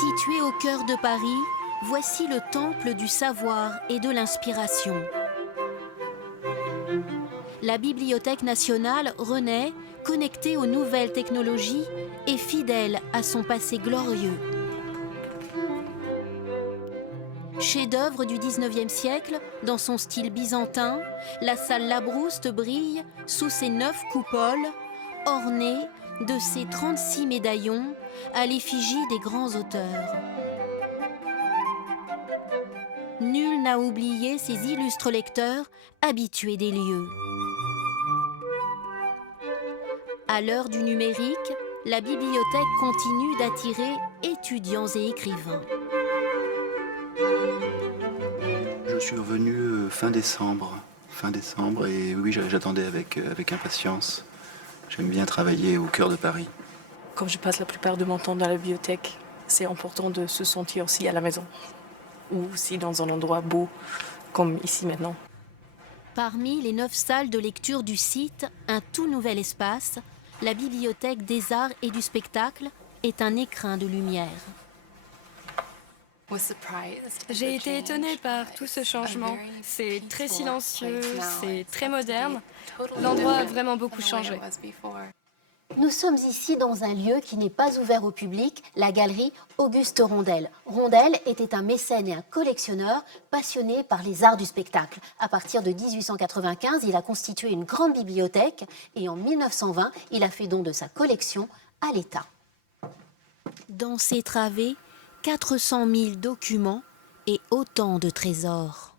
Situé au cœur de Paris, voici le temple du savoir et de l'inspiration. La Bibliothèque nationale renaît, connectée aux nouvelles technologies et fidèle à son passé glorieux. Chef-d'œuvre du XIXe siècle, dans son style byzantin, la salle Labrouste brille sous ses 9 coupoles, ornées de ses 36 médaillons à l'effigie des grands auteurs. Nul n'a oublié ces illustres lecteurs habitués des lieux. À l'heure du numérique, la bibliothèque continue d'attirer étudiants et écrivains. Je suis revenu fin décembre, et oui, j'attendais avec impatience. J'aime bien travailler au cœur de Paris. Comme je passe la plupart de mon temps dans la bibliothèque, c'est important de se sentir aussi à la maison. Ou aussi dans un endroit beau, comme ici maintenant. Parmi les 9 salles de lecture du site, un tout nouvel espace, la Bibliothèque des Arts et du Spectacle est un écrin de lumière. J'ai été étonnée par tout ce changement. C'est très silencieux, c'est très moderne. L'endroit a vraiment beaucoup changé. Nous sommes ici dans un lieu qui n'est pas ouvert au public, la galerie Auguste Rondel. Rondel était un mécène et un collectionneur passionné par les arts du spectacle. À partir de 1895, il a constitué une grande bibliothèque et en 1920, il a fait don de sa collection à l'État. Dans ses travées, 400 000 documents et autant de trésors.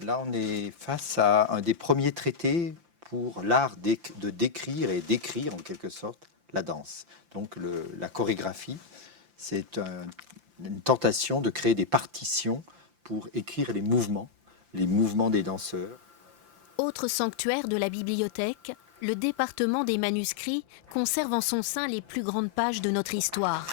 Là, on est face à un des premiers traités pour l'art de décrire et d'écrire, en quelque sorte, la danse. Donc, la chorégraphie, c'est une tentation de créer des partitions pour écrire les mouvements des danseurs. Autre sanctuaire de la bibliothèque, le département des manuscrits conserve en son sein les plus grandes pages de notre histoire,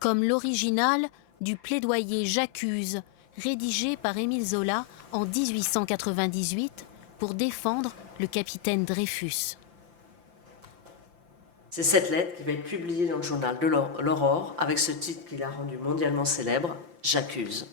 comme l'original du plaidoyer J'accuse, rédigé par Émile Zola en 1898 pour défendre le capitaine Dreyfus. C'est cette lettre qui va être publiée dans le journal de l'Aurore avec ce titre qui l'a rendu mondialement célèbre, J'accuse.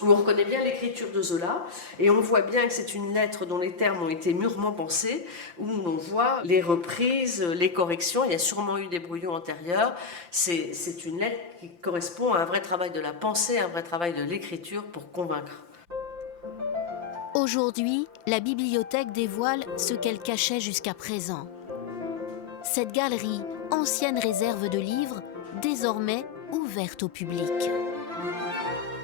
On reconnaît bien l'écriture de Zola et on voit bien que c'est une lettre dont les termes ont été mûrement pensés, où on voit les reprises, les corrections. Il y a sûrement eu des brouillons antérieurs. C'est une lettre qui correspond à un vrai travail de la pensée, un vrai travail de l'écriture pour convaincre. Aujourd'hui, la bibliothèque dévoile ce qu'elle cachait jusqu'à présent. Cette galerie, ancienne réserve de livres, désormais ouverte au public.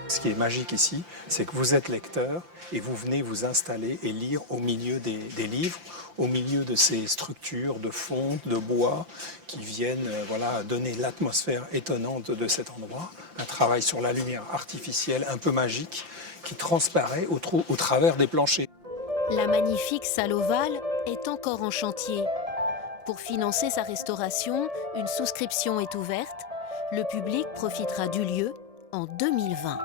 Ce qui est magique ici, c'est que vous êtes lecteur et vous venez vous installer et lire au milieu des livres, au milieu de ces structures de fonte, de bois qui viennent donner l'atmosphère étonnante de cet endroit. Un travail sur la lumière artificielle un peu magique qui transparaît au travers des planchers. La magnifique salle ovale est encore en chantier. Pour financer sa restauration, une souscription est ouverte. Le public profitera du lieu en 2020.